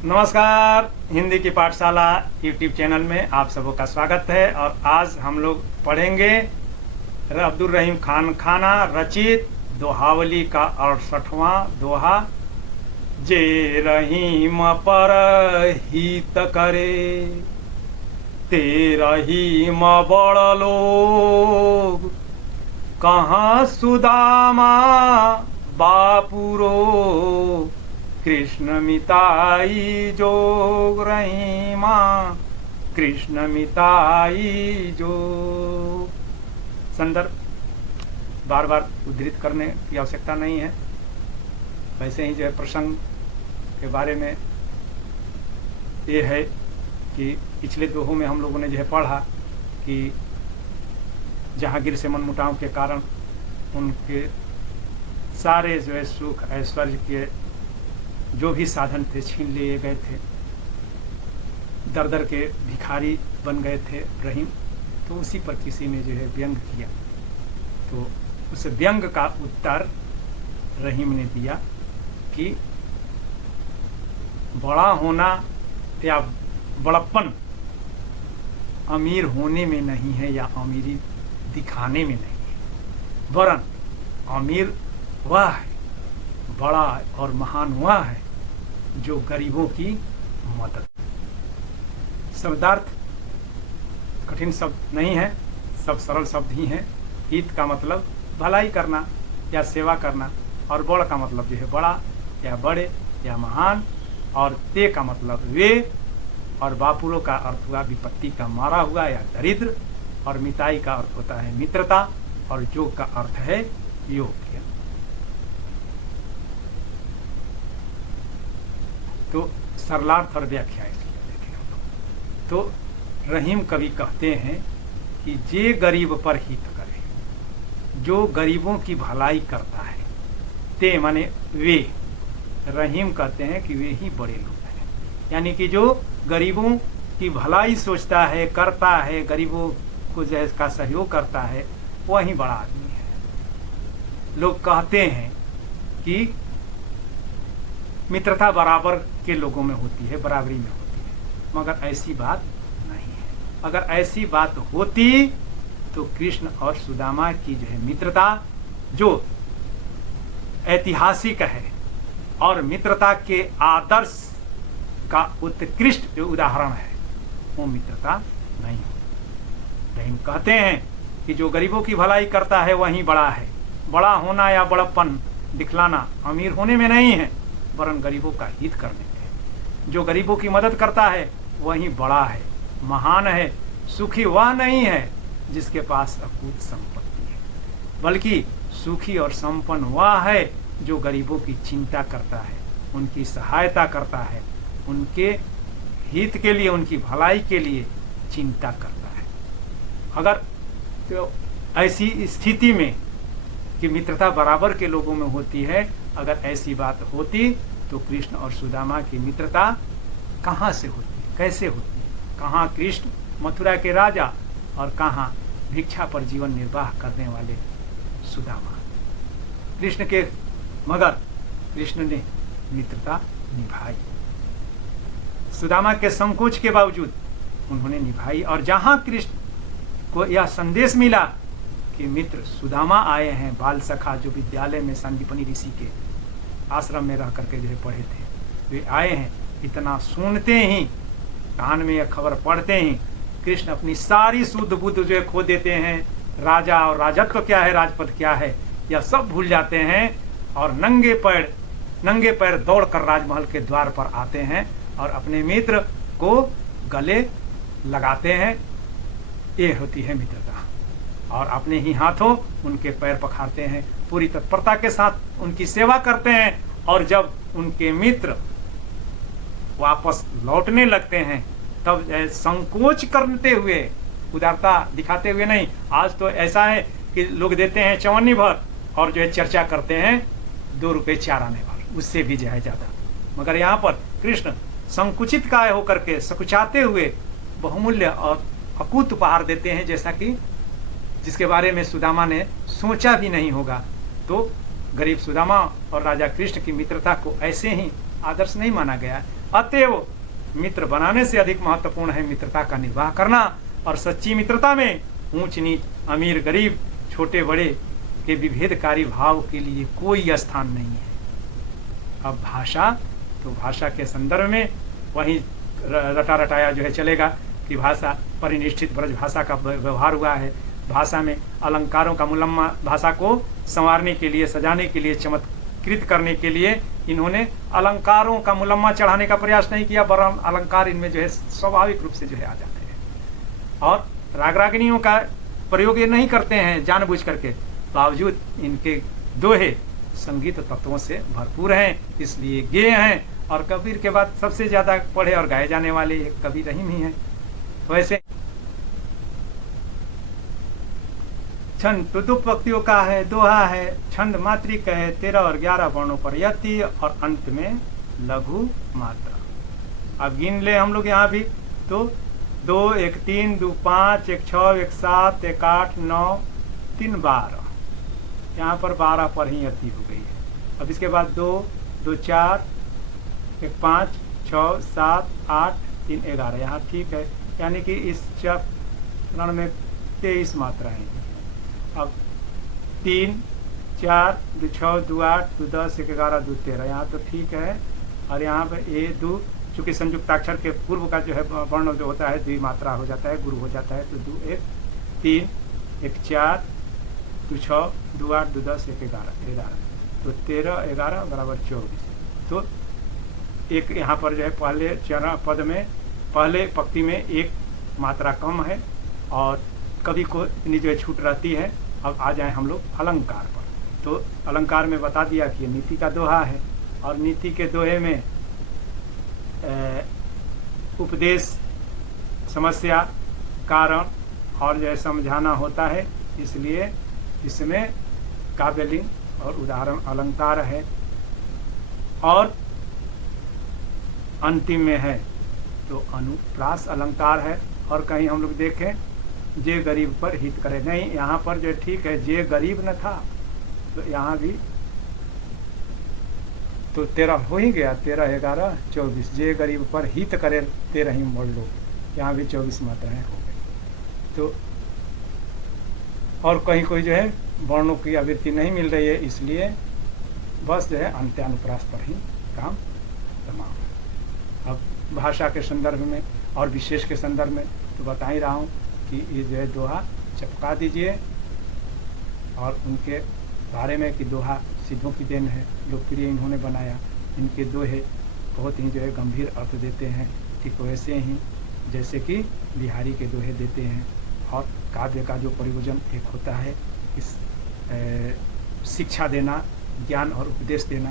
नमस्कार। हिंदी की पाठशाला यूट्यूब चैनल में आप सबों का स्वागत है। और आज हम लोग पढ़ेंगे अब्दुल रहीम खान खाना रचित दोहावली का 68वां दोहा। जे रहीम पर हित करे ते रहीम बड़ लोग, कहाँ सुदामा बापुरो कृष्ण मिताई जोग रहीमा कृष्ण मिताई जोग। संदर्भ बार बार उद्धृत करने की आवश्यकता नहीं है। वैसे ही जो है प्रसंग के बारे में ये है कि पिछले दोहों में हम लोगों ने जो है पढ़ा कि जहांगीर से मनमुटाव के कारण उनके सारे जो है सुख ऐश्वर्य के जो भी साधन थे छीन लिए गए थे, दर दर के भिखारी बन गए थे रहीम। तो उसी पर किसी ने जो है व्यंग किया, तो उस व्यंग का उत्तर रहीम ने दिया कि बड़ा होना या बड़प्पन अमीर होने में नहीं है या अमीरी दिखाने में नहीं है, वरन अमीर वह है, बड़ा और महान वह है जो गरीबों की मदद। शब्दार्थ कठिन शब्द नहीं है, सब सरल शब्द ही हैं। हित का मतलब भलाई करना या सेवा करना, और बड़ का मतलब जो है बड़ा या बड़े या महान, और ते का मतलब वे, और बापुरो का अर्थ हुआ विपत्ति का मारा हुआ या दरिद्र, और मिताई का अर्थ होता है मित्रता, और जोग का अर्थ है योग्य। तो सरलार्थ और व्याख्या देखें हम लोग। तो रहीम कवि कहते हैं कि जे गरीब पर हित करे, जो गरीबों की भलाई करता है, ते माने वे, रहीम कहते हैं कि वे ही बड़े लोग हैं। यानी कि जो गरीबों की भलाई सोचता है, करता है, गरीबों को जिसका सहयोग करता है, वही बड़ा आदमी है। लोग कहते हैं कि मित्रता बराबर के लोगों में होती है, बराबरी में होती है, मगर ऐसी बात नहीं है। अगर ऐसी बात होती तो कृष्ण और सुदामा की जो है मित्रता, जो ऐतिहासिक है और मित्रता के आदर्श का उत्कृष्ट जो उदाहरण है, वो मित्रता नहीं होती। रहीम कहते हैं कि जो गरीबों की भलाई करता है वही बड़ा है। बड़ा होना या बड़प्पन दिखलाना अमीर होने में नहीं है, वरन गरीबों का हित करने में। जो गरीबों की मदद करता है वही बड़ा है, महान है। सुखी वह नहीं है जिसके पास अकूत संपत्ति है, बल्कि सुखी और संपन्न वह है जो गरीबों की चिंता करता है, उनकी सहायता करता है, उनके हित के लिए, उनकी भलाई के लिए चिंता करता है। अगर तो ऐसी स्थिति में कि मित्रता बराबर के लोगों में होती है, अगर ऐसी बात होती तो कृष्ण और सुदामा की मित्रता कहाँ से होती, कैसे होती? कहाँ कृष्ण मथुरा के राजा और कहाँ भिक्षा पर जीवन निर्वाह करने वाले सुदामा। कृष्ण के मगर कृष्ण ने मित्रता निभाई, सुदामा के संकोच के बावजूद उन्होंने निभाई। और जहाँ कृष्ण को यह संदेश मिला कि मित्र सुदामा आए हैं, बाल सखा जो विद्यालय में संदीपनी ऋषि के आश्रम में रह करके जो है पढ़े थे, वे आए हैं, इतना सुनते ही, कान में यह खबर पढ़ते ही कृष्ण अपनी सारी शुद्ध बुद्ध जो है खो देते हैं। राजा और राजत्व क्या है, राजपद क्या है, यह सब भूल जाते हैं, और नंगे पैर दौड़कर राजमहल के द्वार पर आते हैं और अपने मित्र को गले लगाते हैं। ये होती है मित्रता। और अपने ही हाथों उनके पैर पखारते हैं, पूरी तत्परता के साथ उनकी सेवा करते हैं। और जब उनके मित्र वापस लौटने लगते हैं, तब संकोच करते हुए, उदारता दिखाते हुए नहीं। आज तो ऐसा है कि लोग देते हैं चवन्नी भर और जो है चर्चा करते हैं 2 रुपये 4 आने भर, उससे भी जो है ज़्यादा। मगर यहाँ पर कृष्ण संकुचित काय होकर के, सकुचाते हुए बहुमूल्य और अकूत उपहार देते हैं, जैसा कि जिसके बारे में सुदामा ने सोचा भी नहीं होगा। तो गरीब सुदामा और राजा कृष्ण की मित्रता को ऐसे ही आदर्श नहीं माना गया, अतएव मित्र बनाने से अधिक महत्वपूर्ण है मित्रता का निर्वाह करना। और सच्ची मित्रता में ऊंच नीच, अमीर गरीब, छोटे बड़े के विभेदकारी भाव के लिए कोई स्थान नहीं है। अब भाषा, तो भाषा के संदर्भ में वही रटा रटाया जो है चलेगा कि भाषा परिनिष्ठित ब्रज भाषा का व्यवहार हुआ है। भाषा में अलंकारों का मुलम्मा, भाषा को संवारने के लिए, सजाने के लिए, चमत्कृत करने के लिए इन्होंने अलंकारों का मुलम्मा चढ़ाने का प्रयास नहीं किया, वरन अलंकार इनमें जो है स्वाभाविक रूप से जो है आ जाते हैं। और राग रागिनियों का प्रयोग ये नहीं करते हैं जानबूझ करके, बावजूद इनके दोहे संगीत तत्वों से भरपूर हैं, इसलिए गेय हैं। और कबीर के बाद सबसे ज्यादा पढ़े और गाए जाने वाले एक कबीर रहीम ही हैं। वैसे छंद तो दो पंक्तियों का है, दोहा है, छंद मात्रिक है, 13 और 11 वर्णों पर यति, और अंत में लघु मात्रा। अब गिन ले हम लोग यहाँ भी, तो 2 1 3 2 5 1 6 1 7 1 8 9 3 12, यहाँ पर 12 पर ही यति हो गई है। अब इसके बाद 2 2 4 1 5 6 7 8 3 11, यहाँ ठीक है, यानी कि इस चरण में 23 मात्राएं। अब 3 4 2 6 2 8 2 10 1 11 2 13, यहाँ तो ठीक है। और यहाँ पे ए दो, चूंकि संयुक्ताक्षर के पूर्व का जो है वर्ण जो होता है द्विमात्रा हो जाता है, गुरु हो जाता है, तो 2 1 3 1 4 2 6 2 8 2 10 1 11, तो 13 11 बराबर 24। तो एक यहाँ पर जो है पहले चरण पद में, पहले पंक्ति में एक मात्रा कम है और कभी को इतनी जो है छूट रहती है। अब आ जाए हम लोग अलंकार पर। तो अलंकार में बता दिया कि ये नीति का दोहा है, और नीति के दोहे में उपदेश, समस्या, कारण और जो है समझाना होता है, इसलिए इसमें काव्यलिंग और उदाहरण अलंकार है। और अंतिम में है तो अनुप्रास अलंकार है। और कहीं हम लोग देखें, जे गरीब पर हित करे, नहीं, यहाँ पर जो ठीक है जे गरीब न था, तो यहाँ भी तो 13 हो ही गया, 13 11 24, जे गरीब पर हित करे 13 ही मोड़ लो, यहाँ भी 24 मात्राएं हो गई। तो और कहीं कोई जो है वर्णों की आवृत्ति नहीं मिल रही है, इसलिए बस जो है अंत्यानुप्रास पर ही काम तमाम। अब भाषा के संदर्भ में और विशेष के संदर्भ में तो बता ही रहा हूँ कि ये जो है दोहा चपका दीजिए, और उनके बारे में कि दोहा सिद्धों की देन है, लोकप्रिय इन्होंने बनाया। इनके दोहे बहुत ही जो है गंभीर अर्थ देते हैं, ठीक वैसे ही जैसे कि बिहारी के दोहे देते हैं। और काव्य का जो परियोजन एक होता है, इस शिक्षा देना, ज्ञान और उपदेश देना,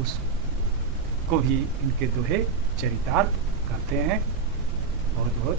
उसको भी इनके दोहे चरितार्थ करते हैं। बहुत बहुत